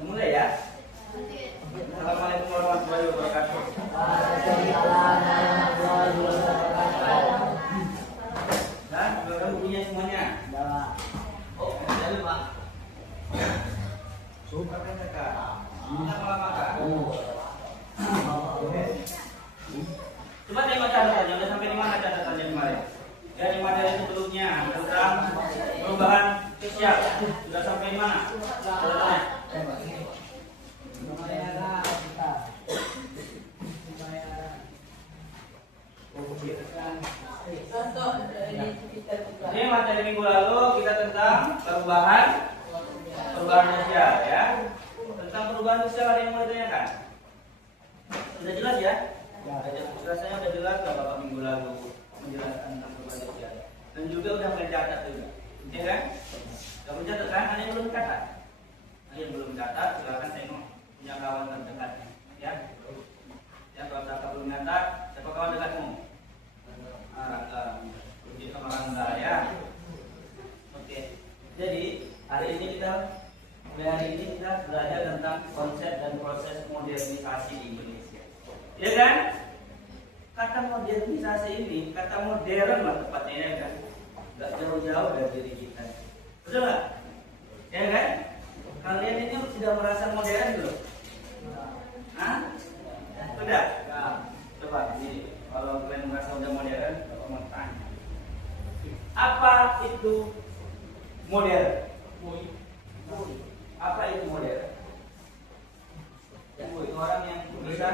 Mulai ya. Assalamualaikum warahmatullahi wabarakatuh. Nah, sudah bukunya semuanya. Oh, jadi Pak. Suka kan Kak? Coba tengok catatannya, udah sampai di mana catatannya kemarin? Ya, di materi sebelumnya tentang perubahan sosial. Sudah sampai di mana? Catatannya. Ini materi minggu lalu kita tentang perubahan sosial ya. Tentang perubahan sosial ada yang mau ditanyakan? Sudah jelas ya? Rasanya udah jelas nggak Bapak minggu lalu menjelaskan tentang perubahan sosial. Dan juga udah mencatat juga, ya kan? Sudah mencatat kan? Ada yang belum mencatat? Ada yang belum mencatat? Silakan tengok punya kawan terdekatnya, ya. Ya kalau kakak belum mencatat, siapa kawan dekatmu? Rangga, Rudy sama Rangga ya. Oke. Jadi hari ini kita belajar tentang konsep dan proses modernisasi di Indonesia. Ya kan? Kata modernisasi ini, kata modern lah tepatnya ya kan? Gak jauh-jauh dari diri kita. Betul nggak? Ya kan? Kalian ini sudah merasa modern belum? Hah? Sudah? Coba ini kalau kalian merasa sudah modern, Bapak mau tanya. Apa itu modern? Apa itu modern? Orang yang bisa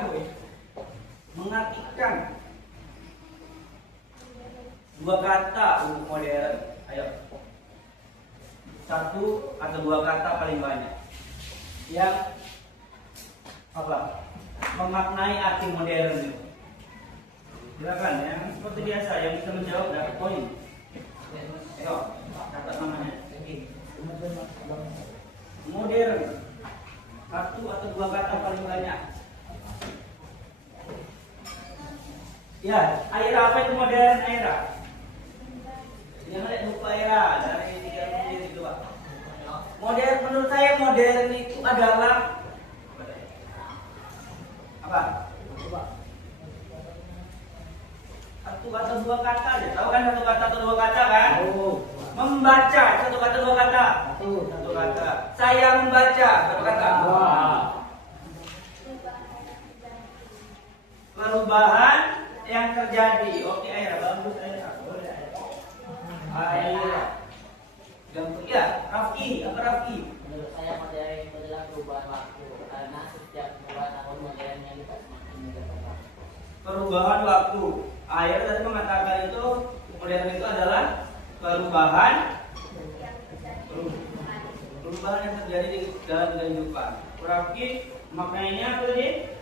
mengartikan dua kata untuk modern. Ayo, satu atau dua kata paling banyak yang apa? Memaknai arti modern itu. Silakan yang seperti biasa yang bisa menjawab dapat poin. Ayo, catat namanya. Modern. Satu atau dua kata paling banyak. Ya, Aira, apa itu modern Aira? Jangan lihat lupa Aira dari 3 menit itu Pak. Modern menurut saya modern itu adalah apa? Satu atau dua kata aja. Tahu kan satu kata atau dua kata kan? Membaca satu kata dua kata. Satu kata. Saya membaca satu kata. Perubahan yang terjadi. Oke Aira, bagus Aira. Aira. Ya, Rafki, apa Rafki? Menurut saya modern itu adalah perubahan waktu karena setiap 2 tahun modernnya kita semakin berkembang. Perubahan waktu. Aira tadi mengatakan itu modern itu adalah perubahan yang terjadi di dalam kehidupan. Rafki maknanya apa tadi?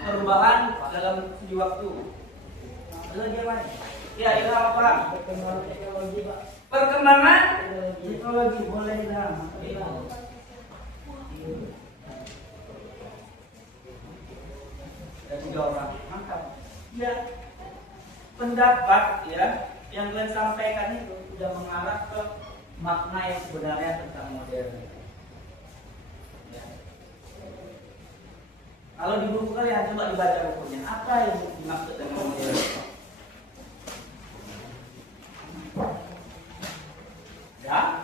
Perubahan dalam segi waktu. Itu dia Pak. Ya, itu apa? Perkembangan teknologi Pak. Perkembangan teknologi boleh dah. Dan 3 orang. Mantap. Ya. Pendapat ya yang kalian sampaikan itu sudah mengarah ke makna yang sebenarnya tentang modern. Ya. Kalau di buku kalian coba dibaca bukunya, apa yang dimaksud dengan modern? Ya,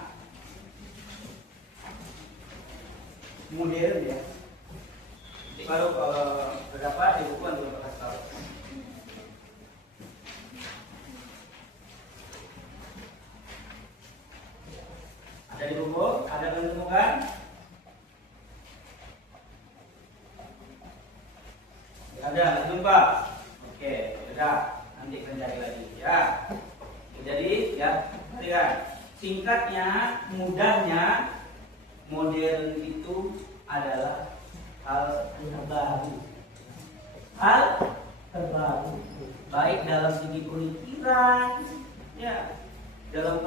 modern ya. Baru berapa di buku yang belum kasih tahu. Ada di buku, ada yang ditemukan? Ada, jumpa. Oke, sudah. Nanti kalian cari lagi ya. Jadi ya, lihat. Singkatnya, mudahnya, modern itu adalah hal terbaru. Hal terbaru. Baik dalam segi pemikiran, ya, dalam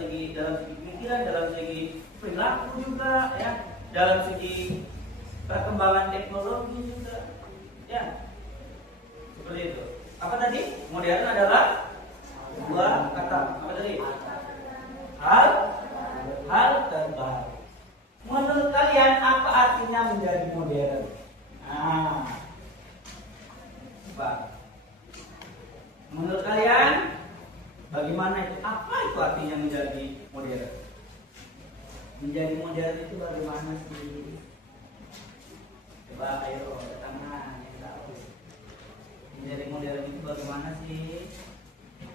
segi pemikiran, dalam segi perilaku juga, ya, dalam segi perkembangan teknologi juga, ya. Apa tadi? Modern adalah dua kata. Apa tadi? Hal terbaru. Menurut kalian apa artinya menjadi modern? Nah, coba. Menurut kalian bagaimana itu? Apa itu artinya menjadi modern? Menjadi modern itu bagaimana sih? Coba ayo ke tangan yang tahu. Menjadi modern itu bagaimana sih?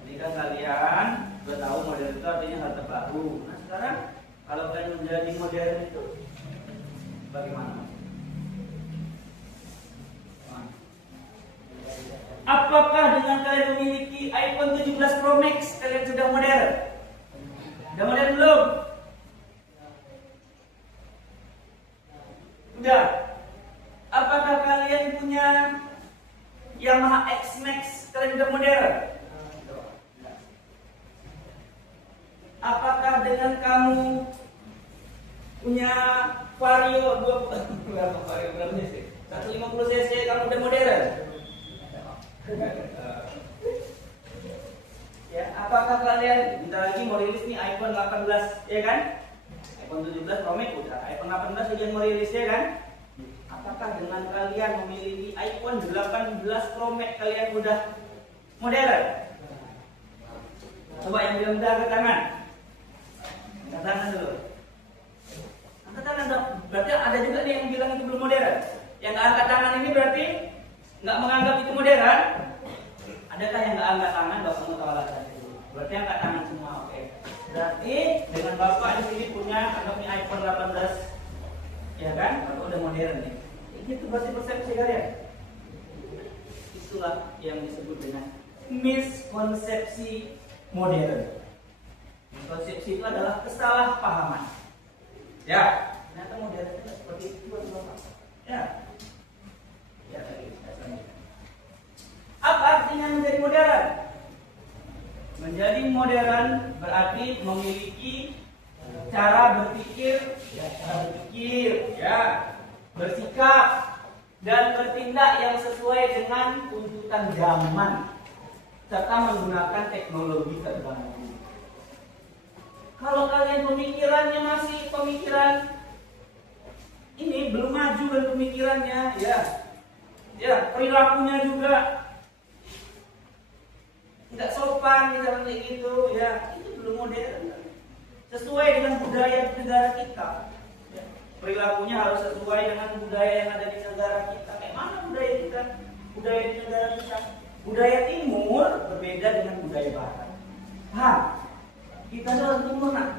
Jika kalian sudah tahu modern itu artinya hal terbaru. Nah sekarang kalau kalian menjadi modern itu bagaimana? Apakah dengan kalian memiliki iPhone 17 Pro Max kalian sudah modern? Sudah modern belum? Sudah. Apakah kalian punya Yamaha X Max kalian sudah modern? Apakah dengan kamu punya Vario 150 cc kamu udah modern? Ya, apakah kalian bentar lagi mau rilis nih iPhone 18 ya kan? iPhone 17 Pro Max udah, iPhone 18 aja mau rilis ya kan? Apakah dengan kalian memiliki iPhone 18 Pro Max kalian udah modern? Coba yang bilang udah angkat tangan. Angkat tangan dulu. Angkat tangan dong. Berarti ada juga nih yang bilang itu belum modern. Yang nggak angkat tangan ini berarti nggak menganggap itu modern. Adakah yang nggak angkat tangan? Bapak mau tahu alasan itu. Berarti angkat tangan semua, oke. Berarti dengan bapak di sini punya anggapnya iPhone 18, ya kan? Bapak udah modern nih. Itu berarti persepsi kalian. Itulah yang disebut dengan miskonsepsi modern. Miskonsepsi itu adalah kesalahpahaman. Ya, ternyata modern itu seperti itu buat bapak. Ya. Ya tadi. Apa artinya menjadi modern? Menjadi modern berarti memiliki cara berpikir, bersikap dan bertindak yang sesuai dengan tuntutan zaman serta menggunakan teknologi terbaru. Kalau kalian pemikirannya masih pemikiran ini belum maju dan pemikirannya, ya perilakunya juga nggak sopan misalnya kayak gitu, ya itu belum modern. Sesuai dengan budaya negara kita. Ya, perilakunya harus sesuai dengan budaya yang ada di negara kita. Kayak mana budaya kita? Budaya di negara kita. Budaya timur berbeda dengan budaya barat. Paham? Kita ini orang timur nak.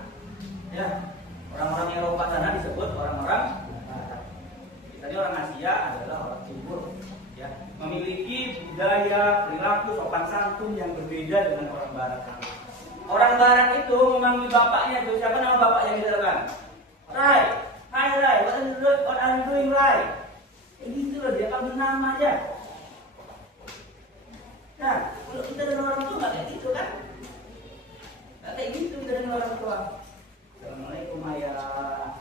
Ya, orang-orang Eropa sana disebut orang-orang barat. Kita ini orang Asia adalah orang timur. Ya, memiliki budaya, perilaku, sopan santun yang berbeda dengan orang barat. Orang barat itu memanggil bapaknya itu, siapa nama bapak yang diterapkan? Rai, hi Rai, what are you doing Rai? Kayak gitu loh, dia panggil nama aja. Nah, kalau kita dengan orang tua nggak kayak gitu kan? Nggak kayak gitu kita dengan orang tua. Assalamualaikum ayah.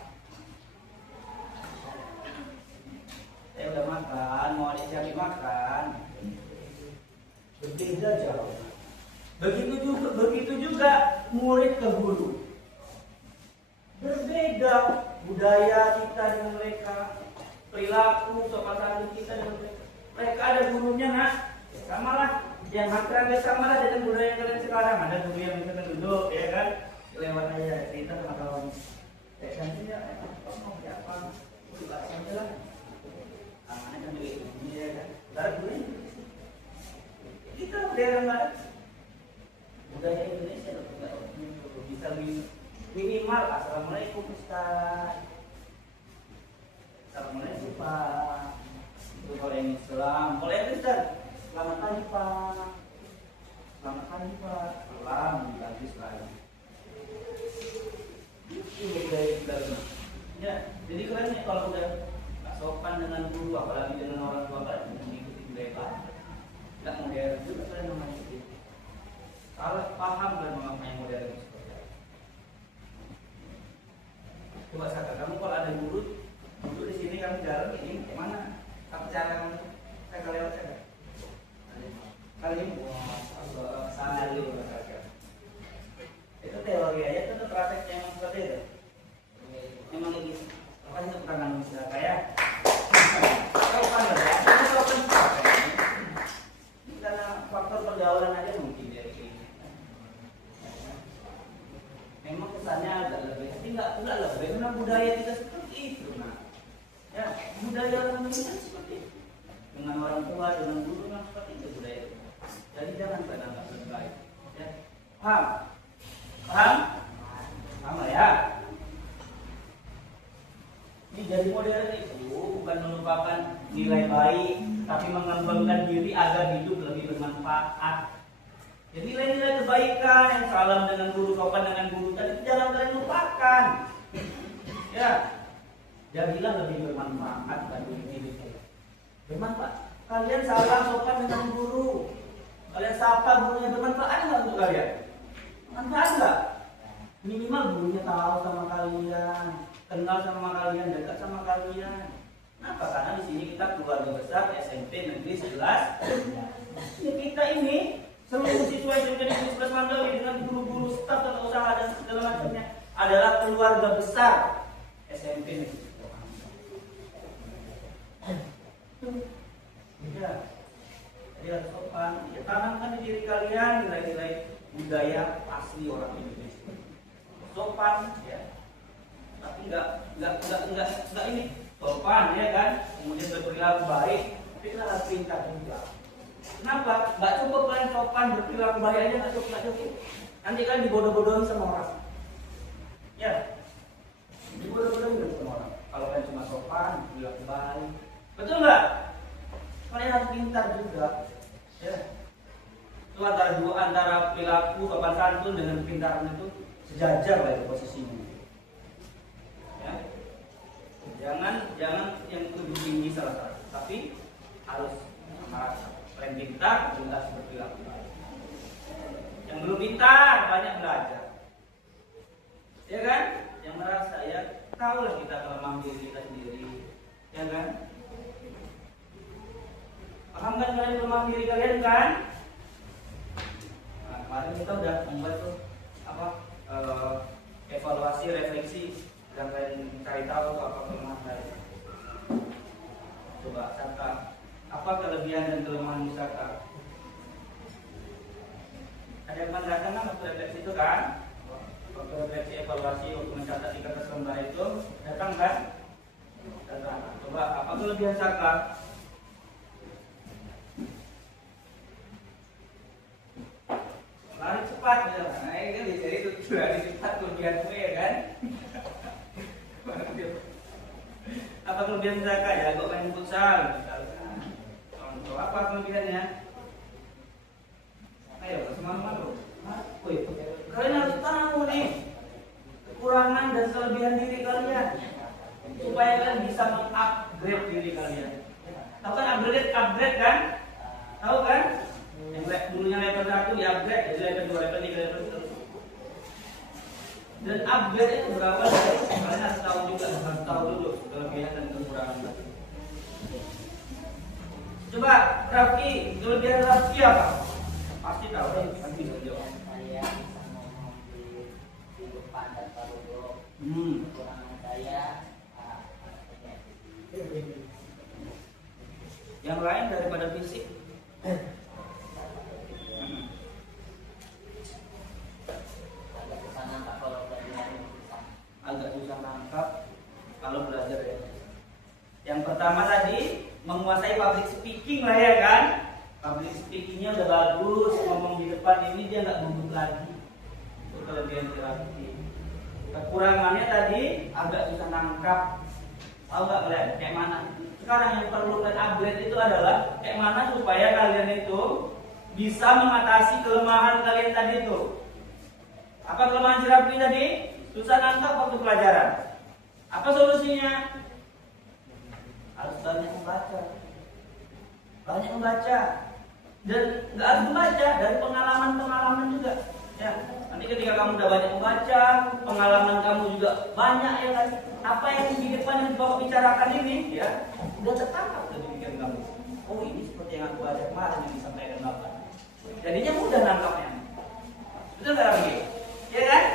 Saya udah makan, mau disiapin makan. Berbeda jauh. Begitu juga murid ke guru. Berbeda budaya kita dengan mereka, perilaku, sopan santun kita dengan mereka. Mereka ada gurunya nak, ya samalah. Yang makan ya samalah dengan budaya kalian sekarang. Ada guru yang misalkan duduk, ya kan? Lewat aja cerita sama kawan. Nanti ya, ngomong siapa? Buka saja lah. Amannya kan juga ini ya kan. Baru dulu kita modern banget. Budaya Indonesia bisa minimal assalamualaikum Ustaz, assalamualaikum Pak. Itu kalau yang Islam. Kalau yang Kristen, selamat pagi Pak, selamat pagi Pak, salam bagus lagi. Itu budaya kita. Ya, jadi kalian nih kalau udah sopan dengan guru, apalagi dengan orang tua kalian mengikuti budaya Pak, nggak modern juga kalian namanya itu. Salah paham dan mengapain modern seperti apa. Coba sadar, kamu kalau ada guru di sini kamu jalan ini gimana? Apa cara kamu? Saya lewat saja. Kali ini dengan guru memang seperti itu budaya. Jadi jangan beranggap lebih baik. Ya. Paham? Paham? Paham lah ya. Ini jadi modern itu bukan melupakan nilai baik, tapi mengembangkan diri agar hidup lebih bermanfaat. Jadi nilai-nilai kebaikan yang salam dengan guru, sopan dengan guru tadi jangan kalian lupakan. Ya, jadilah lebih bermanfaat bagi diri kita. Bermanfaat. Kalian salam sopan dengan guru, kalian sapa gurunya, bermanfaat nggak untuk kalian? Manfaat nggak? Minimal gurunya tahu sama kalian, kenal sama kalian, dekat sama kalian. Kenapa? Karena di sini kita keluarga besar SMP Negeri 11. Ya, kita ini seluruh siswa SMP Negeri 11 Mandalika dengan guru-guru, staf tata usaha dan segala macamnya adalah keluarga besar SMP Negeri 11. Ya, jadi harus sopan. Ya, tanamkan di diri kalian nilai-nilai budaya asli orang Indonesia. Sopan, ya. Tapi enggak ini sopan, ya kan? Kemudian berperilaku baik, tapi kita harus pintar juga. Kenapa? Enggak cukup kalian sopan berperilaku baik aja, enggak cukup. Nanti kalian dibodoh-bodohin sama orang. Ya, dibodoh-bodohin sama orang. Kalau kalian cuma sopan, berperilaku baik, betul nggak? Kalian harus pintar juga. Ya. Itu antara perilaku sopan santun dengan pintaran itu sejajar lah itu posisinya. Ya. Jangan yang lebih tinggi salah satu, tapi harus merasa kalian pintar juga harus berperilaku baik. Yang belum pintar banyak belajar. Ya kan? Yang merasa ya tahulah kita kelemahan diri kita sendiri. Ya kan? Paham kan kalian kelemahan diri kalian kan? Nah, kemarin kita udah membuat tuh evaluasi refleksi dan kalian cari tahu apa kelemahan kalian. Coba Saka, apa kelebihan dan kelemahan Saka? Ada yang datang kan waktu refleksi itu kan? Waktu refleksi evaluasi untuk mencatat di kertas lembar itu datang kan? Datang. Coba apa kelebihan Saka? Lari cepat ya. Nah ini kan jadi itu lari cepat kelebihanmu ya kan? Apa kelebihan Saka ya? Kok main futsal misalkan. Apa kelebihannya? Ayo semangat. Kalian harus tahu nih kekurangan dan kelebihan diri kalian supaya kalian bisa mengupgrade diri kalian. Tahu kan upgrade kan? Tahu kan? Yang dulunya level 1 di upgrade jadi level 2, level 3, level terus. Dan upgrade itu berawal dari kalian harus tahu juga, harus tahu dulu kelebihan dan kekurangan. Coba Rafki, kelebihan Rafki apa? Pasti tahu kan? Pasti bisa jawab. Saya bisa ngomong di depan dan dulu. Kekurangan saya yang lain daripada fisik. Agak susah nangkap kalau belajar ya. Yang pertama tadi menguasai public speaking lah ya kan. Public speakingnya udah bagus, ngomong di depan ini dia nggak gugup lagi. Itu kelebihan terapi. Kekurangannya tadi agak susah nangkap. Tahu nggak kalian kayak mana? Sekarang yang perlu kalian upgrade itu adalah kayak mana supaya kalian itu bisa mengatasi kelemahan kalian tadi itu. Apa kelemahan Rafki tadi? Susah nangkap waktu pelajaran. Apa solusinya? Harus banyak membaca. Banyak membaca. Dan nggak harus membaca, dari pengalaman-pengalaman juga. Ya, nanti ketika kamu udah banyak membaca, pengalaman kamu juga banyak ya kan. Apa yang di depan yang bapak bicarakan ini, ya, udah tertangkap dari pikiran kamu. Oh ini seperti yang aku baca kemarin yang disampaikan bapak. Jadinya mudah nangkapnya. Betul nggak Rafki? Ya kan?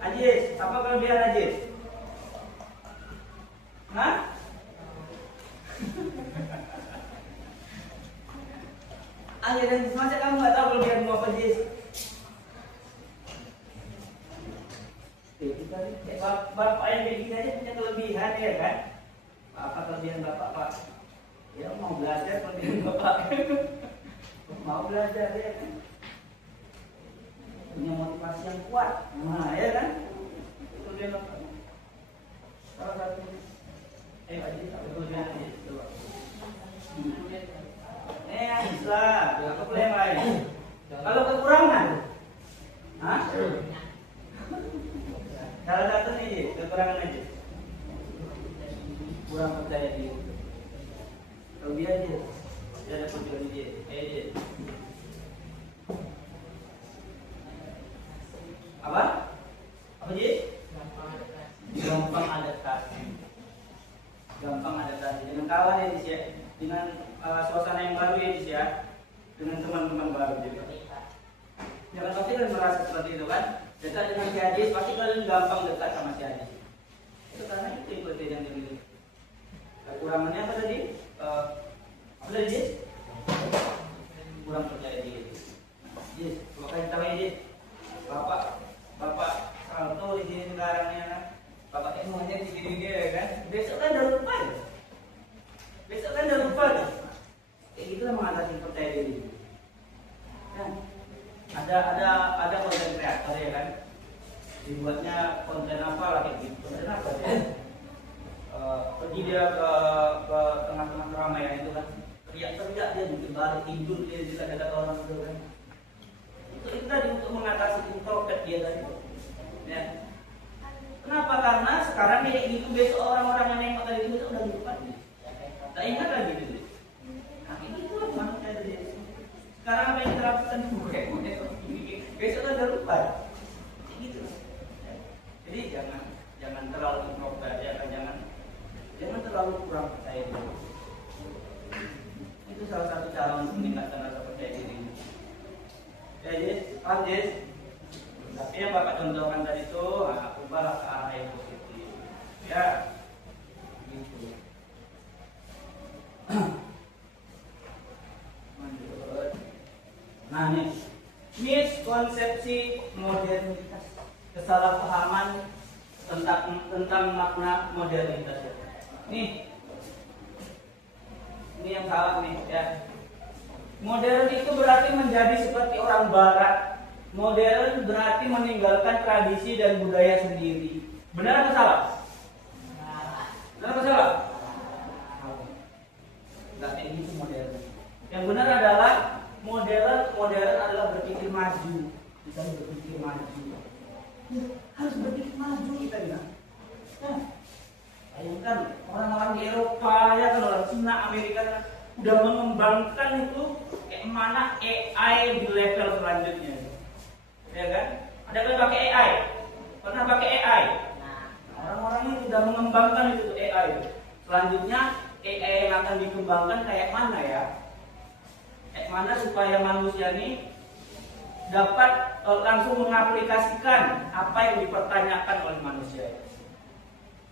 Ajis, apa kelebihan Ajis? Hah? Akhirnya masa kamu nggak tahu kelebihanmu apa Ajis? Bapak yang kayak gini aja punya kelebihan ya kan? Apa kelebihan bapak pak? Ya mau belajar kelebihan bapak. Mau belajar ya kan? Punya motivasi yang kuat. Nah ya kan? Itu kelebihan bapak. Salah satu. Aji, kelebihan aja. Coba. Bisa. Apa yang lain? Kalau kekurangan, hah? Salah satu nih, kekurangan aja. Kurang percaya diri. Kalau dia aja, dia ada kunjungan dia. Dia. Apa? Apa dia? Gampang adaptasi. Gampang adaptasi dengan kawan ya, ya. Dengan suasana yang baru ya, ya. Dengan teman-teman baru juga. Jangan pasti kalian merasa seperti itu kan? Dekat dengan si Hadis, pasti kalian gampang dekat sama si Hadis. Itu karena itu yang yang dimiliki. Kekurangannya apa tadi? Apa tadi? Kurang percaya diri. Yes, makanya tahu ya, Bapak salto di sini sekarangnya kan? Bapak semuanya di sini dia kan? Besok kan udah lupa ya? Besok kan udah lupa kan? Kayak gitulah mengatasi percaya diri. Kan? Ada konten kreator ya kan, dibuatnya konten apa lah kayak gitu, konten apa ya? Pergi dia ke tengah-tengah keramaian itu kan, teriak-teriak dia bikin balik tidur dia di dekat orang itu kan. Itu tadi untuk mengatasi introvert dia tadi. Ya. Kenapa? Karena sekarang kayak gitu, besok orang-orang yang nengok tadi itu udah lupa nih. Tak ingat lagi gitu. Nah itu lah manusia tadi. Sekarang apa yang terlakukan besok kan udah lupa, gitu. Jadi jangan terlalu introvert ya kan, jangan terlalu kurang percaya diri. Itu salah satu cara untuk meningkatkan rasa percaya diri. Ya Jis, paham Jis? Tapi yang Bapak contohkan tadi itu, ubahlah ke arah yang positif. Ya, gitu. Nah nih, miskonsepsi modernitas, kesalahpahaman tentang makna modernitas. Nih yang salah nih ya. Modern itu berarti menjadi seperti orang Barat. Modern berarti meninggalkan tradisi dan budaya sendiri. Benar atau salah? Benar atau salah? Enggak, ini itu modern. Yang benar adalah modern adalah berpikir maju. Kita berpikir maju. Harus berpikir maju kita bilang. Nah, bayangkan orang-orang di Eropa ya kan, orang Cina, Amerika kan, udah mengembangkan itu kayak mana AI di level selanjutnya. Ya kan? Ada yang pakai AI? Pernah pakai AI? Nah, orang-orang ini sudah mengembangkan itu AI. Selanjutnya AI yang akan dikembangkan kayak mana ya? Kayak mana supaya manusia ini dapat langsung mengaplikasikan apa yang dipertanyakan oleh manusia.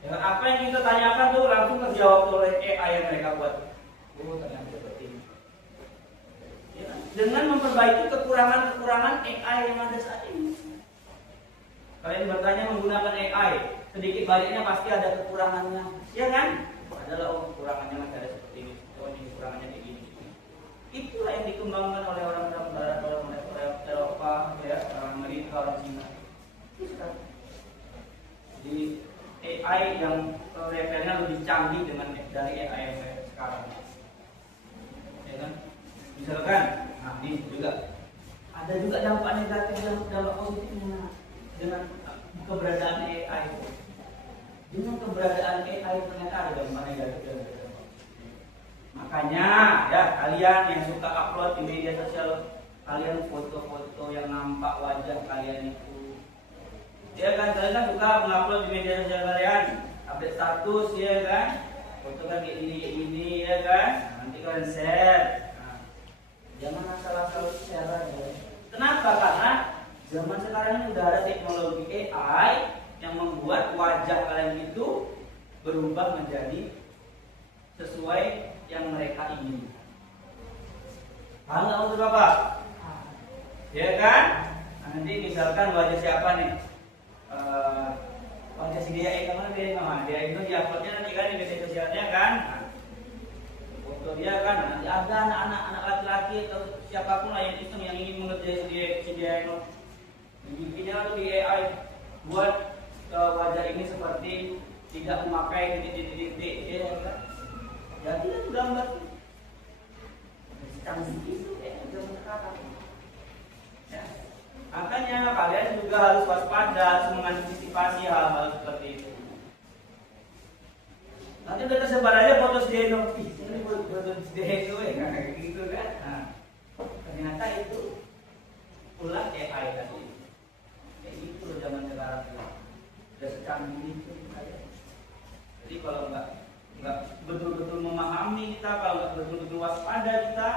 Ya, apa yang kita tanyakan tuh langsung terjawab oleh AI yang mereka buat. Oh, ternyata seperti ini. Ya, dengan memperbaiki kekurangan-kekurangan AI yang ada saat ini. Kalian bertanya menggunakan AI, sedikit banyaknya pasti ada kekurangannya, ya kan? Adalah kekurangannya masih ada seperti ini, ini kekurangannya kayak gini. Itulah yang dikembangkan oleh orang-orang Barat, orang Eropa, ya, orang Amerika, orang Cina. Jadi AI yang levelnya lebih canggih dari AI yang sekarang. Ya kan? Misalkan, nah ini juga ada juga dampak negatif dan dampak positifnya dengan keberadaan AI. Dengan keberadaan AI ternyata ada dampak negatif dan dampak. Makanya ya kalian yang suka upload di media sosial, kalian foto-foto yang nampak wajah kalian itu. Ya kan, kalian kan suka mengupload di media sosial kalian, update status ya kan, foto kan kayak ini ya kan. Nah, nanti kalian share. Nah, jangan asal-asal share aja. Kenapa? Karena zaman sekarang ini udah ada teknologi AI yang membuat wajah kalian itu berubah menjadi sesuai yang mereka ingin. Paham nggak maksud Bapak? Ya kan? Nah, nanti misalkan wajah siapa nih? wajah si dia kemana dia itu di uploadnya nanti kan di media sosialnya kan. Nah, foto dia kan nanti ada anak laki-laki atau siapapun lah yang iseng yang ingin mengerjai si dia itu bikinnya tuh di AI buat wajah ini seperti tidak memakai titik-titik ya kan. Jadi itu gambar canggih itu zaman sekarang. Ya. Makanya kalian juga harus waspada, harus mengantisipasi hal-hal seperti itu. Nanti udah tersebar aja foto si Deno, ini foto si Deno ya kayak gitu kan. Nah, ternyata itu ulah AI tadi. Kayak gitu loh zaman sekarang ya. Udah secanggih itu kayak. Jadi kalau nggak betul-betul memahami kita, kalau nggak betul-betul waspada kita,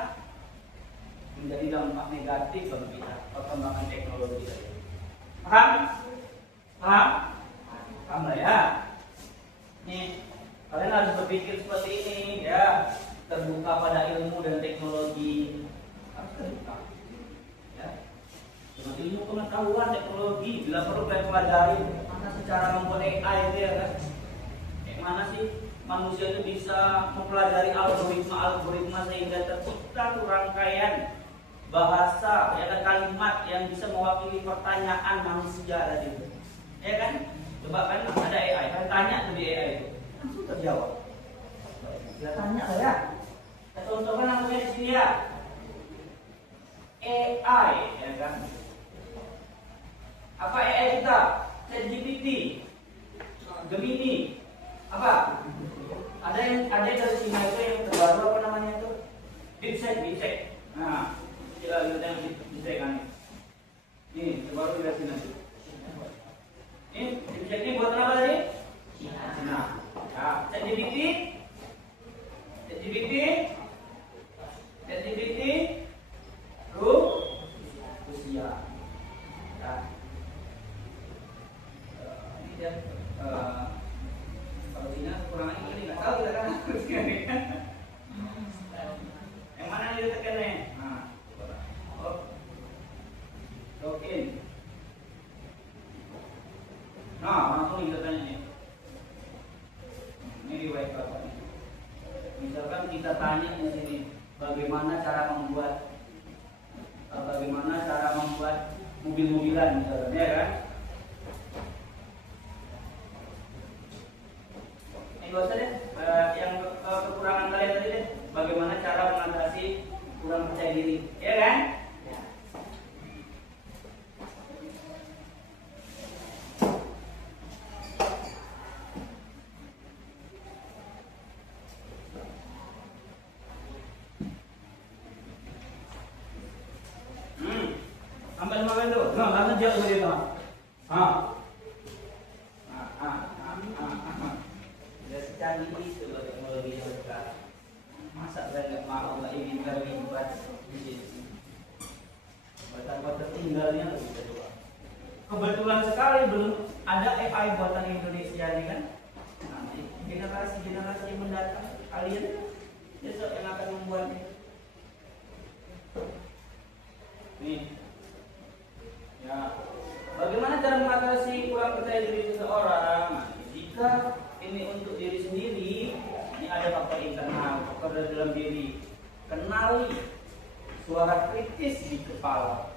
menjadi dampak negatif bagi kita perkembangan teknologi tadi. Paham? Paham lah ya. Nih, kalian harus berpikir seperti ini ya, terbuka pada ilmu dan teknologi, harus terbuka. Ya. Dengan ilmu pengetahuan teknologi, bila perlu kalian pelajari mana secara membuat AI itu ya kan. Mana sih manusia itu bisa mempelajari algoritma sehingga tercipta tuh rangkaian bahasa ya kan, kalimat yang bisa mewakili pertanyaan manusia tadi itu. Ya kan? Coba kan ada AI, kan tanya tuh di AI itu. Langsung terjawab. Ya tanya lah ya. Kita contohkan namanya di sini ya. AI ya kan. Apa AI kita? ChatGPT, Gemini, apa? Ada yang dari Cina itu yang terbaru apa namanya itu? DeepSeek. Nah, kita lihat yang DeepSeek kan. Ini terbaru dari Cina. Ini DeepSeek ini buat apa tadi? Cina. Ya, ChatGPT, Rusia. Ya. Ini dia. Kalau Cina kurang ini nggak tahu kita kan. Yang mana yang ditekan nih? Nah, login. Nah, langsung ditekan ini. Ini riwayat bapak nih. Misalkan kita tanya di sini, bagaimana cara membuat mobil-mobilan misalnya, ya kan? Gak usah deh, yang kekurangan kalian tadi deh, bagaimana cara mengatasi kurang percaya diri, ya kan? Ya. Tambah 5 kali tuh, nah langsung jauh sama dia tuh. Canggih itu teknologi yang sekarang. Masa saya nggak mau, nggak ingin terlibat di sini. Betapa tertinggalnya lebih kedua. Kebetulan sekali belum ada AI buatan Indonesia ini kan. Nanti generasi yang mendatang kalian besok yang akan membuatnya. Nih, ya. Bagaimana cara mengatasi kurang percaya diri seseorang? Jika ini untuk diri sendiri, ini ada faktor internal, faktor dari dalam diri. Kenali suara kritis di kepala.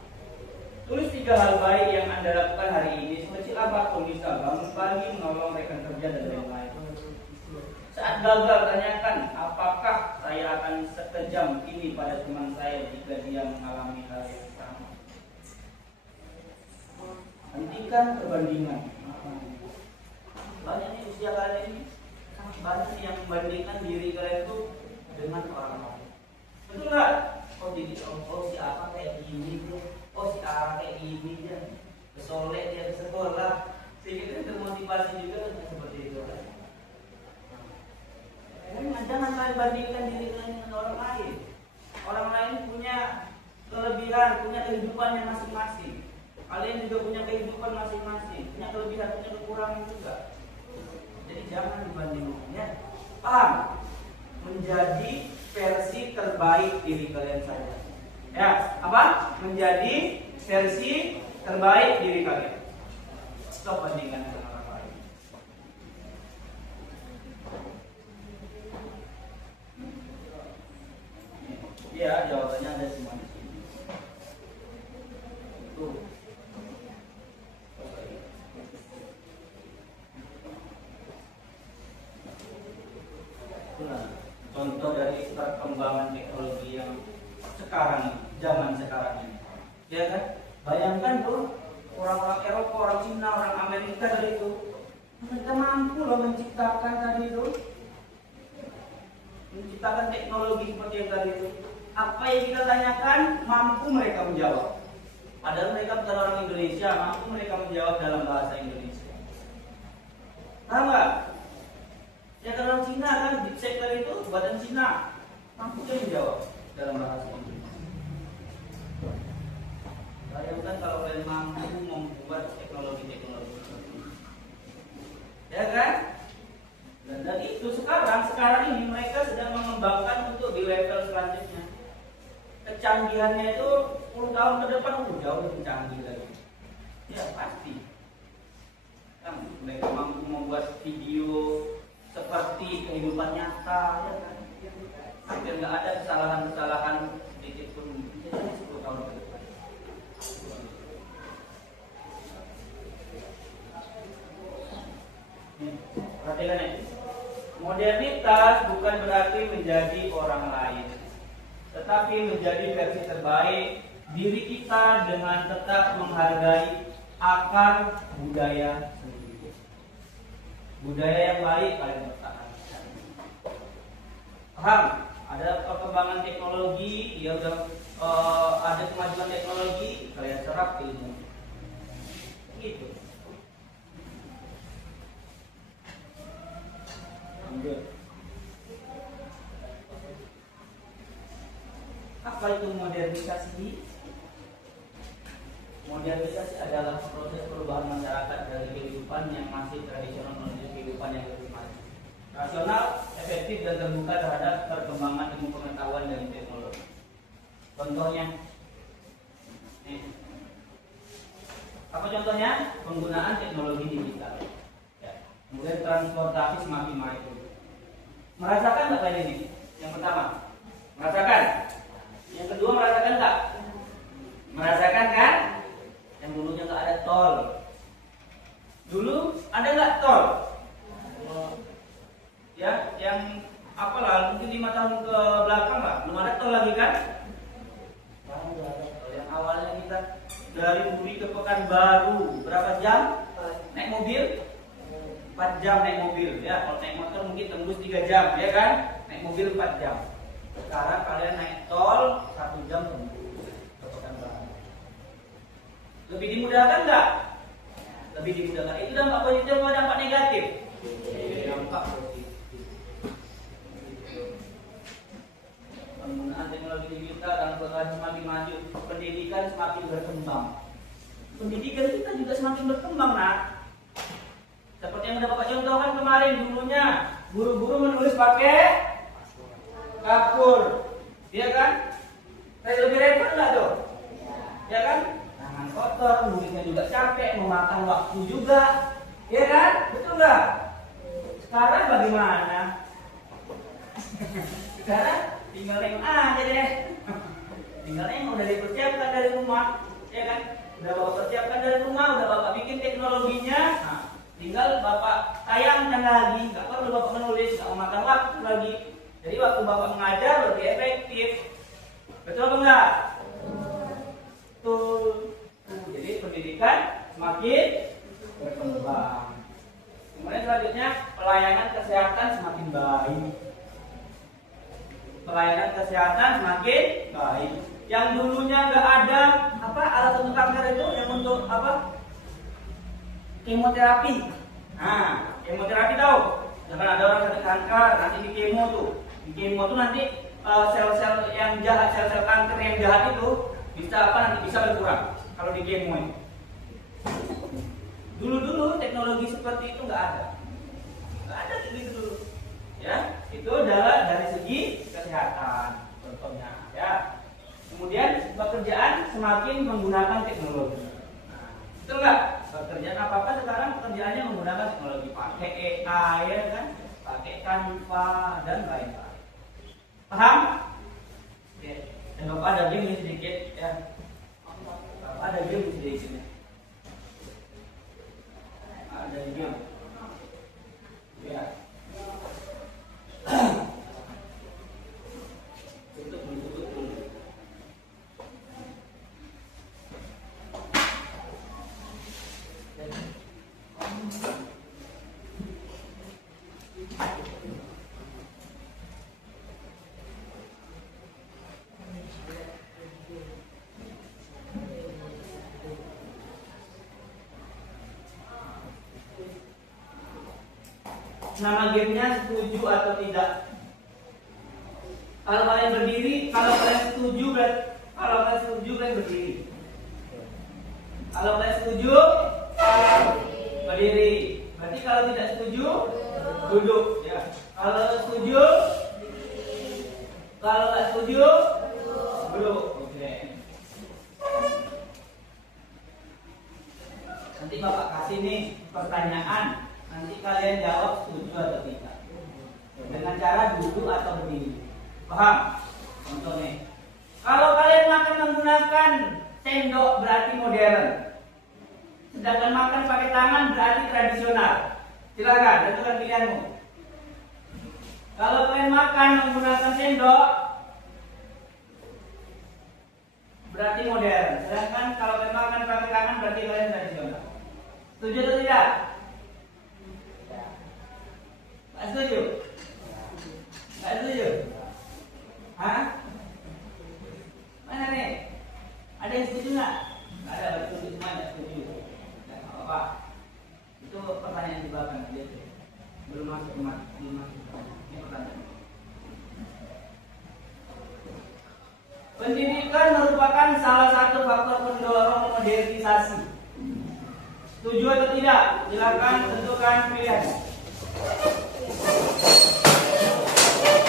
Tulis 3 hal baik yang Anda lakukan hari ini, sekecil apapun, bisa bangun pagi, menolong rekan kerja dan lain-lain. Saat gagal, tanyakan, apakah saya akan sekejam ini pada teman saya jika dia mengalami hal yang sama. Hentikan perbandingan. Banyak nih usia kalian ini sangat banyak yang membandingkan diri kalian itu dengan orang lain. Betul nggak? Oh si apa kayak gini tuh, oh si A kayak gini dia, kesolek dia ke sekolah, sehingga kita termotivasi juga seperti itu. Jangan kalian bandingkan diri kalian dengan orang lain. Orang lain punya kelebihan, punya kehidupannya masing-masing. Kalian juga punya kehidupan masing-masing, punya kelebihan, punya kekurangan juga. Jadi jangan dibandingkan ya. Paham? Menjadi versi terbaik diri kalian saja. Ya, apa? Menjadi versi terbaik diri kalian. Stop bandingkan dengan orang lain. ya, jawabannya ada semua di sini. Tuh. Nah, contoh dari perkembangan teknologi yang sekarang, zaman sekarang ini, ya kan? Bayangkan tuh orang-orang Eropa, orang Cina, orang Amerika dari itu, mereka mampu loh menciptakan tadi itu, menciptakan teknologi seperti yang tadi itu. Apa yang kita tanyakan mampu mereka menjawab. Padahal mereka bukan orang Indonesia, mampu mereka menjawab dalam bahasa Indonesia. Paham nggak? Ya kalau orang Cina kan, deep sector itu buatan Cina, mampu dia menjawab dalam bahasa Indonesia. Bayangkan kalau kalian mampu membuat teknologi-teknologi seperti ini, ya kan? Dan itu sekarang ini mereka sedang mengembangkan untuk di level selanjutnya. Kecanggihannya itu 10 tahun ke depan jauh lebih canggih lagi. Ya pasti. Kan mereka mampu membuat video seperti kehidupan nyata, ya kan? Hampir nggak ada kesalahan-kesalahan sedikit pun. Jadi 10 tahun ke depan. Perhatikan ya. Modernitas bukan berarti menjadi orang lain, tetapi menjadi versi terbaik diri kita dengan tetap menghargai akar budaya sendiri. Budaya yang baik paling bertahan. Paham? Ada perkembangan teknologi, dia udah ada kemajuan teknologi, kalian serap ilmu. Gitu. Apa itu modernisasi? Modernisasi adalah proses perubahan masyarakat dari kehidupan yang masih tradisional menuju kehidupan yang lebih maju, rasional, efektif dan terbuka terhadap perkembangan ilmu pengetahuan dan teknologi. Contohnya, apa contohnya? Penggunaan teknologi digital. Kemudian transportasi semakin maju. Merasakan nggak kalian ini? Yang pertama, merasakan. Yang kedua, merasakan nggak? Merasakan kan? Yang dulunya nggak ada tol. Dulu ada nggak tol? Ya, yang apalah mungkin 5 tahun ke belakang lah, belum ada tol lagi kan? Yang awalnya kita dari Buri ke Pekanbaru berapa jam? Naik mobil? 4 jam naik mobil, ya. Kalau naik motor mungkin tembus 3 jam, ya kan? Naik mobil 4 jam. Sekarang kalian naik tol 1 jam tembus ke Pekanbaru. Lebih dimudahkan nggak? Lebih dimudahkan. Itu dampak positif atau dampak negatif? Dampak positif. Penggunaan teknologi digital dan transportasi semakin maju, pendidikan semakin berkembang. Pendidikan kita juga semakin berkembang, nak. Seperti yang udah Bapak contohkan kemarin, dulunya guru-guru menulis pakai kapur, ya kan? Lebih repot nggak tuh? Ya kan? Tangan kotor, nulisnya juga capek, memakan waktu juga, ya kan? Betul nggak? Sekarang bagaimana? Sekarang tinggal nengok aja deh. Tinggal nengok, udah dipersiapkan dari rumah, ya kan? Udah Bapak persiapkan dari rumah, udah Bapak bikin teknologinya. Nah, tinggal Bapak tayangkan lagi, nggak perlu Bapak menulis, nggak memakan waktu lagi. Jadi waktu Bapak mengajar lebih efektif. Betul apa enggak? Betul. Jadi pendidikan semakin berkembang. Kemudian selanjutnya pelayanan kesehatan semakin baik. Pelayanan kesehatan semakin baik. Yang dulunya nggak ada apa alat untuk kanker itu, yang untuk apa? Kemoterapi. Nah, kemoterapi tahu? Jangan ada orang sakit kanker, nanti di kemo tuh. Di kemo tuh nanti sel-sel yang jahat, sel-sel kanker yang jahat itu bisa apa? Nanti bisa berkurang kalau di kemo ini. Dulu teknologi seperti itu nggak ada. Nggak ada gitu dulu. Ya, itu adalah dari segi kesehatan contohnya. Ya. Kemudian pekerjaan semakin menggunakan teknologi. Nah, itu enggak? Pekerjaan apa-apa sekarang pekerjaannya menggunakan teknologi, pakai AI, ya kan? Pakai Canva dan lain-lain. Paham? Oke. Bapak ada game ini sedikit ya. Bapak ada game sedikit ya. Ada game. Ya. Tutup dulu. Nama gamenya setuju atau tidak. Kalau kalian berdiri, kalau kalian setuju berdiri. Kalau kalian setuju berdiri. Berarti kalau tidak setuju duduk ya. Kalau setuju, kalau tidak setuju duduk. Oke. Nanti Bapak kasih nih pertanyaan. Nanti kalian jawab setuju atau tidak. Dengan cara duduk atau berdiri. Paham? Contoh nih. Kalau kalian makan menggunakan sendok berarti modern. Sedangkan makan pakai tangan berarti tradisional. Silakan, tentukan pilihanmu. Kalau kalian makan menggunakan sendok berarti modern. Sedangkan kalau kalian makan pakai tangan berarti kalian tradisional. Setuju atau tidak? Nggak setuju? Nggak setuju? Hah? Mana nih? Ada yang setuju nggak? Nggak ada, setuju semua nggak setuju. Nggak apa-apa. Itu pertanyaan di belakang dia tuh. Belum masuk Ini pertanyaan. Pendidikan merupakan salah satu faktor pendorong modernisasi. Setuju atau tidak? Silakan tentukan pilihan.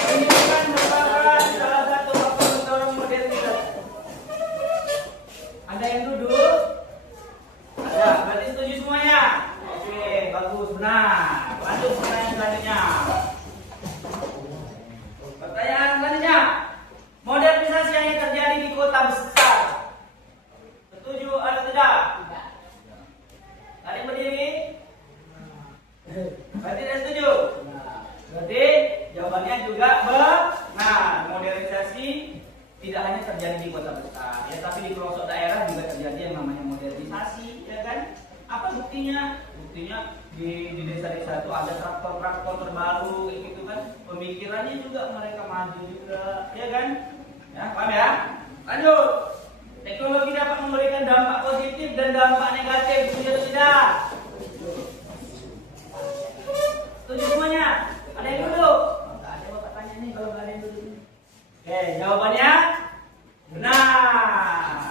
Pendidikan merupakan salah satu faktor pendorong modernisasi. Ada yang duduk? Ada, berarti setuju semuanya. Oke, bagus, benar. Lanjut pertanyaan selanjutnya. Pertanyaan selanjutnya. Modernisasi yang terjadi di kota besar. Setuju atau tidak? Ada yang berdiri? Berarti tidak setuju? Berarti jawabannya juga benar. Modernisasi tidak hanya terjadi di kota besar, ya, tapi di pelosok daerah juga terjadi yang namanya modernisasi, ya kan? Apa buktinya? Buktinya di desa-desa itu ada traktor-traktor terbaru, gitu kan? Pemikirannya juga mereka maju juga, ya kan? Ya, paham ya? Lanjut. Teknologi dapat memberikan dampak positif dan dampak negatif, setuju atau tidak? Setuju semuanya? Ada yang duduk? Nggak ada, Bapak tanya nih kalau nggak ada yang duduk. Oke, jawabannya benar.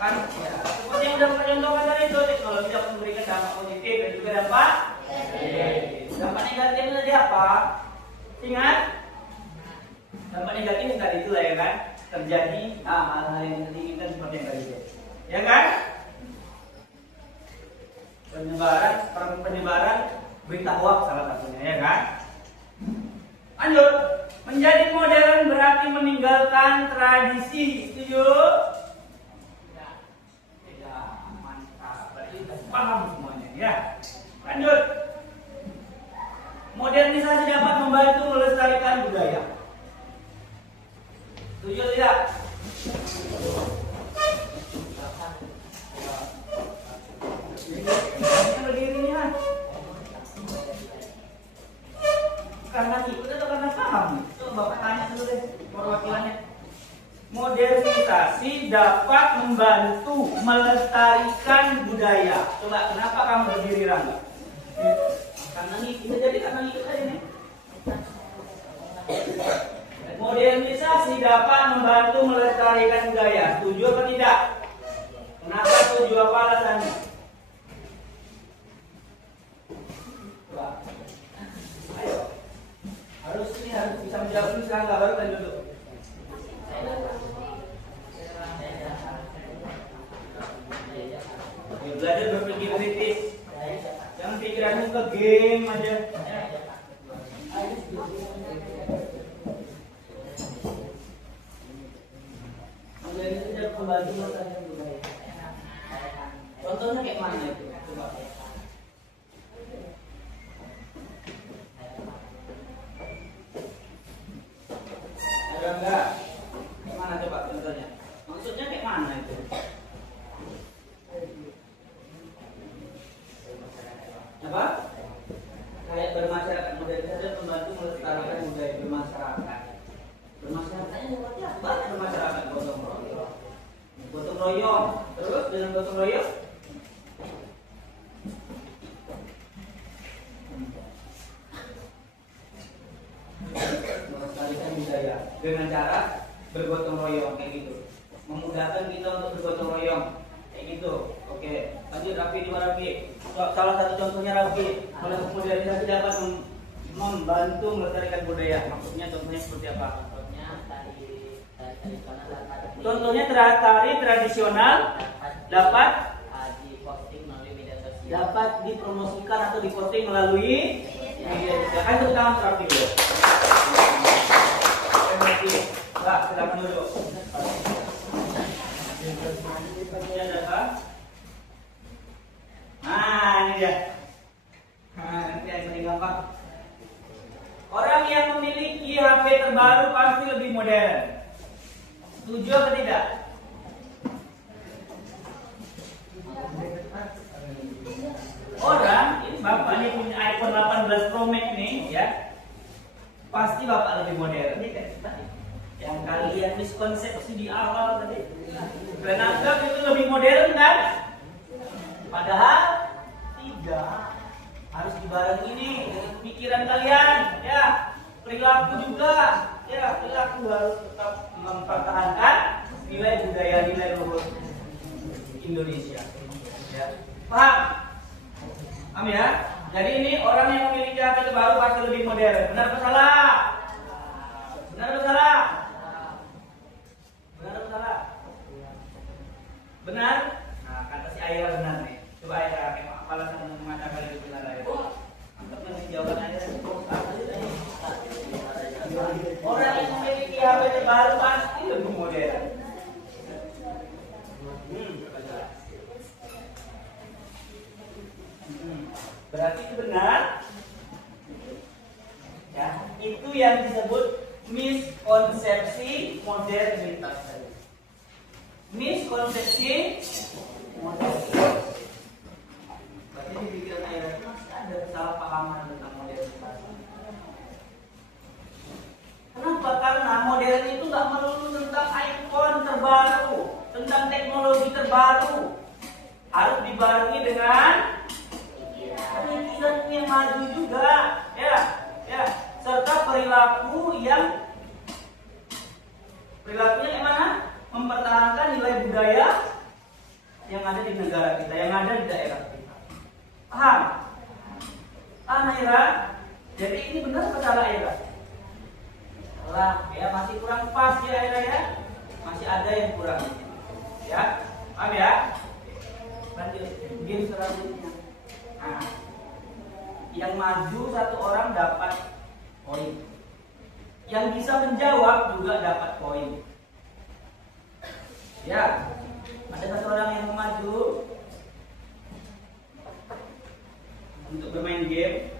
Kan ya, seperti yang udah Bapak contohkan tadi itu, teknologi dapat memberikan dampak positif dan juga dampak negatif. Dampak negatifnya tadi apa? Ingat? Dampak negatif tadi itu lah, ya kan? Terjadi hal-hal yang diinginkan seperti yang tadi itu, ya kan? Penyebaran berita hoax salah satunya, ya kan? Lanjut. Menjadi modern berarti meninggalkan tradisi. Setuju? Tidak. Mantap. Berarti paham semuanya, ya. Lanjut. Modernisasi dapat membantu melestarikan budaya. Setuju atau tidak? Yang berdiri nih, karena ikut atau karena paham nih? Coba Bapak tanya dulu deh perwakilannya. Modernisasi dapat membantu melestarikan budaya. Coba kenapa kamu berdiri, Rangga? Karena ngikut, jadi karena ngikut aja nih. Modernisasi dapat membantu melestarikan budaya. Setuju atau tidak? Kenapa setuju? Apa alasannya? Ayo. Harus bisa menjawab dulu, sekarang nggak baru kan duduk. Belajar berpikir kritis. Jangan pikiranmu ke game aja. membantu melestarikan budaya. Contohnya kayak mana itu? Coba. Ada enggak? Kayak mana coba contohnya? Maksudnya kayak mana itu? Apa? Kayak bermasyarakat modern saja membantu melestarikan budaya bermasyarakat. Bermasyarakatnya seperti apa? Bermasyarakat gotong royong. Gotong royong. Terus dengan gotong royong? Melestarikan budaya dengan cara bergotong royong kayak gitu. Memudahkan kita untuk bergotong royong kayak gitu. Oke, lanjut Raffi di Raffi. Salah satu contohnya Raffi, modernisasi dapat membantu melestarikan budaya. Maksudnya contohnya seperti apa? Contohnya tari tradisional dapat diposting melalui media sosial. Dapat dipromosikan atau diposting melalui media sosial. Kan tepuk tangan Raffi dulu. Terima kasih. Mbak, silakan duduk. Ini ada apa? Nah, ini dia. Nah, ini yang paling gampang. Orang yang memiliki HP terbaru pasti lebih modern. Setuju atau tidak? Orang, ini bapak ini punya iPhone 18 Pro Max nih, ya. Pasti bapak lebih modern. Ini kan yang kalian miskonsepsi di awal tadi. Kalian anggap itu lebih modern kan? Padahal tidak. Harus dibarengi ini dengan pikiran kalian, ya. Perilaku juga, ya. Perilaku harus tetap mempertahankan nilai budaya, nilai luhur Indonesia. Ya. Paham? Paham ya? Jadi ini orang yang memiliki HP terbaru pasti lebih modern. Benar atau salah? Benar atau salah? Benar atau salah? Benar? Nah, kata si Aira benar nih. Coba Aira, alasan yang mengatakan itu benar Aira. Anggap ini jawaban Aira. Orang yang memiliki HP terbaru pasti lebih modern. Berarti itu benar. Ya, itu yang disebut miskonsepsi modernitas. Miskonsepsi modernitas. Berarti di pikiran Aira itu masih ada kesalahpahaman tentang modernitas. Kenapa? Karena modern itu nggak melulu tentang iPhone terbaru, tentang teknologi terbaru. Harus dibarengi dengan pemikiran yang maju juga, ya, serta perilakunya yang mana? Mempertahankan nilai budaya yang ada di negara kita, yang ada di daerah kita. Paham? Paham Aira? Jadi ini benar atau salah Aira? Salah, ya, masih kurang pas ya Aira ya, masih ada yang kurang, ya, paham ya? Lanjut, game selanjutnya. Nah, yang maju satu orang dapat poin. Yang bisa menjawab juga dapat poin. Ya, ada satu orang yang maju untuk bermain game.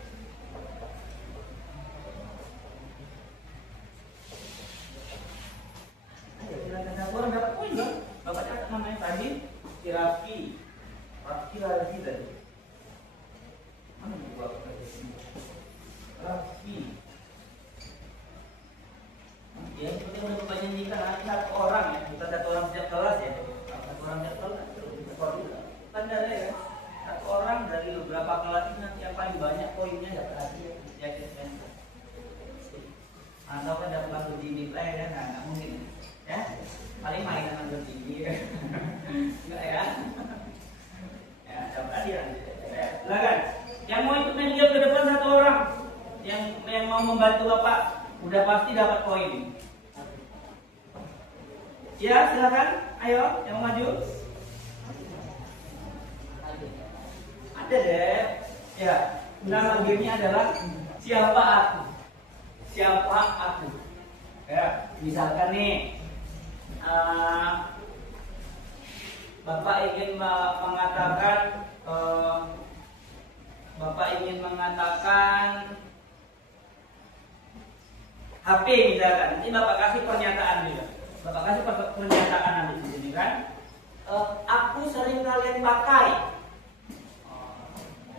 Ayo, silakan satu orang dapat poin dong. Bapak catat namanya tadi, si Raffi tadi. Mana buku apa tadi? Raffi. Ya, seperti yang Bapak janjikan, ada satu orang ya, bukan satu orang setiap kelas ya. Satu orang setiap kelas, kan ada ya. Satu orang dari beberapa kelas itu nanti yang paling banyak poinnya dapat hadiah ya kan. Atau kan dapat lagu dinilai ya, nggak mungkin ya. Paling mainan lagu tinggi ya. Enggak ya? Ya, dapat hadiah. Silakan. Yang mau ikut main game ke depan satu orang. Yang mau membantu Bapak udah pasti dapat poin. Ya, silakan. Ayo, yang mau maju. Ada deh. Ya, nama gamenya adalah siapa aku. Siapa aku. Ya, misalkan nih Bapak ingin mengatakan HP misalkan, nanti Bapak kasih pernyataan juga. Bapak kasih pernyataan nanti di sini kan. Aku sering kalian pakai.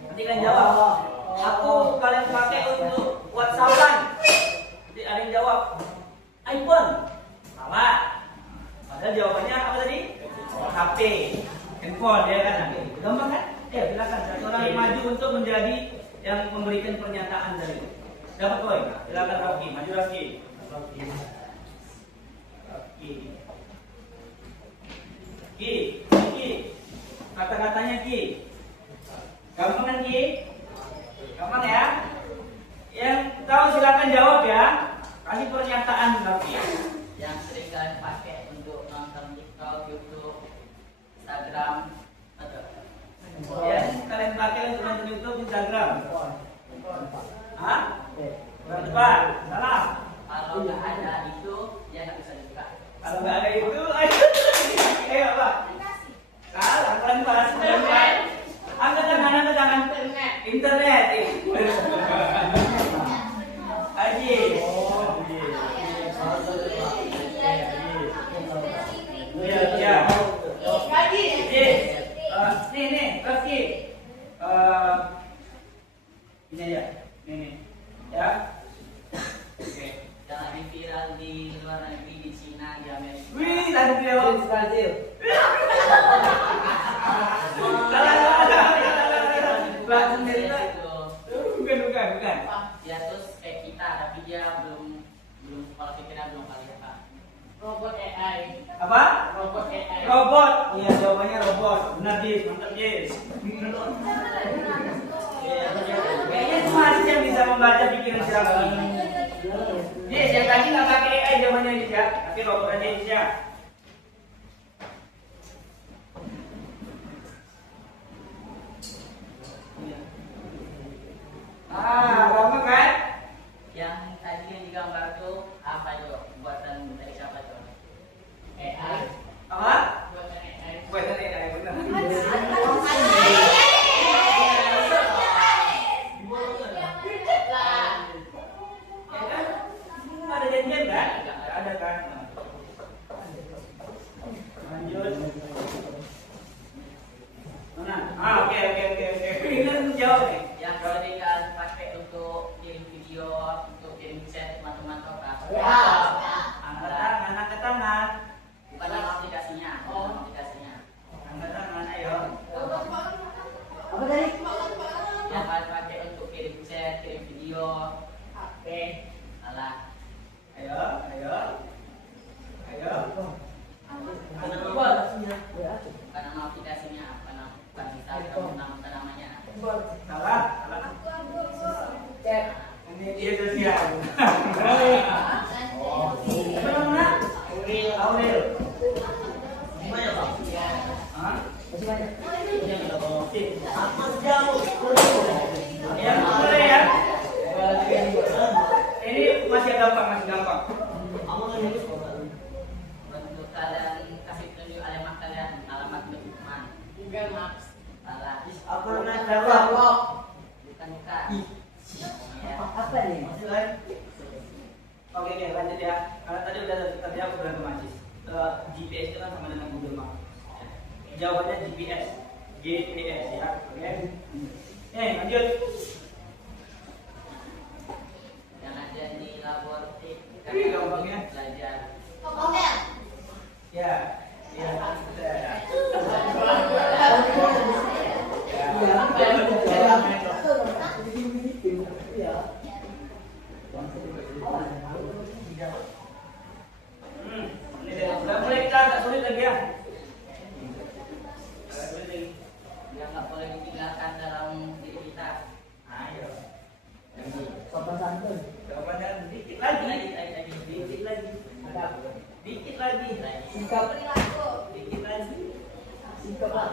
Nanti kalian jawab. Aku kalian pakai untuk WhatsAppan. Nanti ada yang jawab iPhone. Salah. Padahal jawabannya apa tadi? HP, handphone ya kan. Gampang kan? Ya silakan satu orang yang maju untuk menjadi yang memberikan pernyataan dari itu. Dapat poin. Silakan Rocky, maju Rocky. Ki. Kata-katanya Ki. Gampang kan Ki? Gampang ya? Yang tahu silakan jawab ya. Kasih pernyataan Rocky. Yang sering kalian pakai untuk nonton TikTok, YouTube, Instagram, atau Ya, kalian pakai untuk nonton YouTube, Instagram. Hah? Bukan tepat. Salah. kalau nggak ada itu, ya nggak bisa dibuka. Kalau nggak ada itu, ayo apa? Salah. Kalian bahas internet. Angkat tangan. Internet. Aji. Ya. Nih, Rocky. Ini aja. Nih. Ya. Oke. Yang lagi viral di luar negeri, di Cina, di Amerika. Wih, tadi video. Brazil. Bukan. Dia terus kayak kita, tapi dia belum kalau pikiran belum kali apa. Robot AI. Apa? Robot AI. Robot. Iya, jawabannya robot. Benar, Jis. Mantap, Jis. Kayaknya cuma Jis yang bisa membaca pikiran si Rocky. Jis, yang tadi nggak pakai AI jawabannya Jis ya, tapi robot aja Jis ya. Gampang kan? Yang tadi yang digambar tuh apa Jo? Buatan dari siapa Jo? AI. Apa? Buatan AI. Buatan AI, benar. Ada janjian kan? Nggak ada kan? Lanjut. Mana? Oke. Ini kan jawab nih. Yang sering kalian pakai untuk kirim video, untuk kirim chat teman-teman atau apa? Angkat tangan. Bukan nama aplikasinya, nama aplikasinya. Angkat tangan, ayo. Apa tadi? Yang kalian pakai untuk kirim chat, kirim video. HP. Salah. Ayo. Bukan nama aplikasinya, bukan Instagram, namanya. Salah. Cek. Ini dia sosial. Apa namanya? Aurel. Gimana Pak? Hah? Masih banyak. Apa jauh? Ya boleh ya. Ini masih gampang. Untuk kalian kasih tunjuk alamat kalian, alamat dokumen. Google Maps. Salah. Apa namanya? Jawab. Bukan. Ya. Apa nih? Masih lain? Oke, lanjut ya. Karena tadi aku bilang ke Majis. GPS itu kan sama dengan Google Maps. Jawabannya GPS ya. Oke. Lanjut. Yang ada di laboratorium. Gampangnya. Belajar. Ya. Ini udah mulai kita agak sulit lagi ya. Yang nggak boleh ditinggalkan dalam diri kita. Ayo. Sopan santun. Jawabannya dikit lagi. Lagi. Dikit lagi. Ada. Dikit lagi. Sikap. Dikit lagi. Sikap Pak.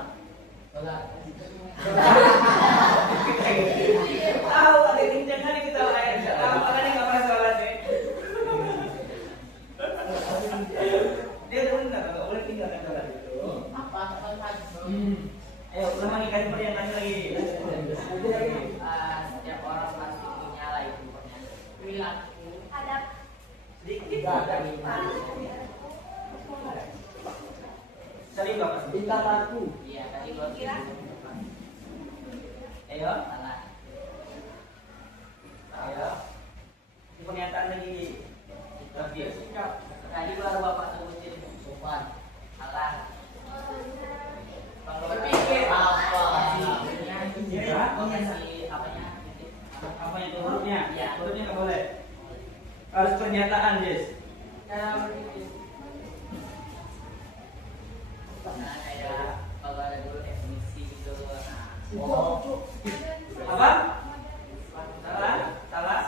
Sholat. Tahu ada kencang kali kita lain. Tahu makanya nggak pernah sholat ya. Dia tuh nggak boleh tinggalkan sholat itu. Apa? Ayo, ulang lagi kasih pertanyaan lagi. Setiap orang pasti punya lah itu pokoknya. Perilaku Ada Sedikit. Enggak. Sering nggak mas? Tingkah laku. iya tadi gua Kira. Ayo, salah. ayo. Ini pernyataan lagi. Lagi. Tadi baru bapak sebutin sopan. Salah. berpikir. Apa? Ya. Kasih apanya? Apa itu hurufnya? Iya. Hurufnya nggak boleh. Harus pernyataan, Jess. Cara berpikir. Nah, kayak kalau ada dulu definisi gitu. Nah, Apa? Salah? Salah?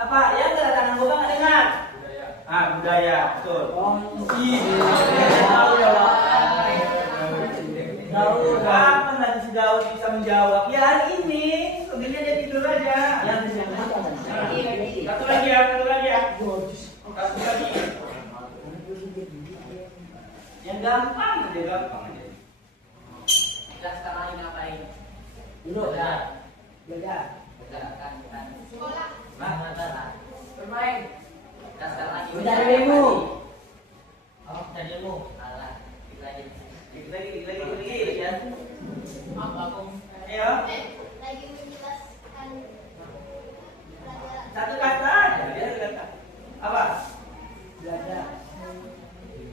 Apa? Ya nggak tangan gua nggak dengar. Budaya, betul. Tahu ya, Pak. Kapan lagi si Daud bisa menjawab? Ya hari ini, sebenarnya dia tidur aja. Satu lagi ya, satu lagi ya. Satu lagi. Yang gampang aja, gampang aja. kita sekarang lagi ngapain? Dulu. Belajar. Belajar. Belajar kan. Sekolah. Nah, bermain. Kita sekarang lagi Mencari ilmu. Oh, mencari ilmu. Alah, kita lagi. Dikit lagi ya. Apa aku? Ayo, Lagi menjelaskan pelajaran. satu kata aja. Dia satu kata. Apa? Belajar.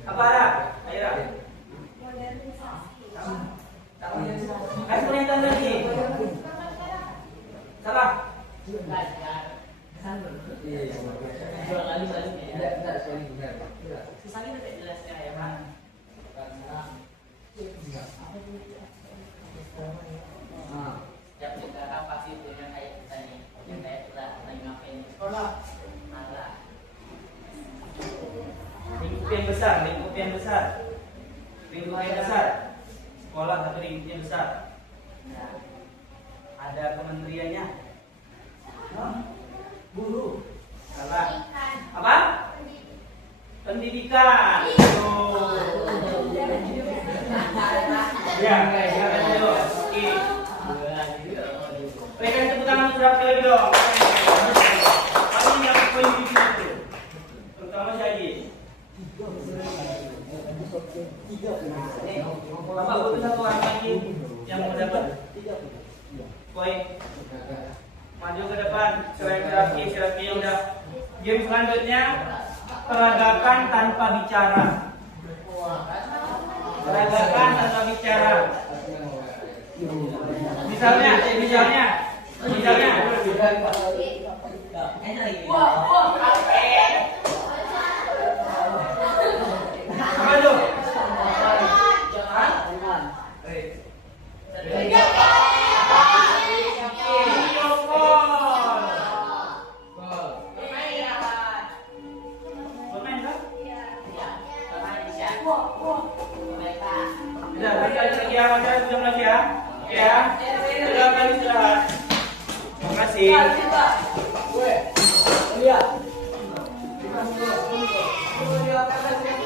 Apa Ra? Ayo Ra. Modernisasi. Kasih pernyataan lagi. Salah. Belajar. Dua kali ya. Sisanya udah jelasnya ya, Pak. Setiap negara pasti punya kayak kita nih. Yang kayak kita lagi ngapain di sekolah. Malah. Lingkup yang besar, lingkup yang besar. Lingkup yang besar. Sekolah tapi lingkupnya besar. Nah, Ada kementeriannya. Guru. Salah. Ikan. Apa? Pendidikan. Oh. Ya, silakan dulu. Oke. Berikan tepuk tangan untuk Rafi lagi dong. Kami yang poin di situ. Terutama saya. Bapak butuh satu orang lagi yang mau dapat poin. Maju ke depan. Selain Rafi yang udah. Game selanjutnya peragakan tanpa bicara. Peragakan tanpa bicara. Misalnya. Apa tuh? Bermain kan? Sudah, lagi ya, wawancara sudah lagi ya. Oke ya. Sudah kali istirahat. Terima kasih. Iya. Terima kasih.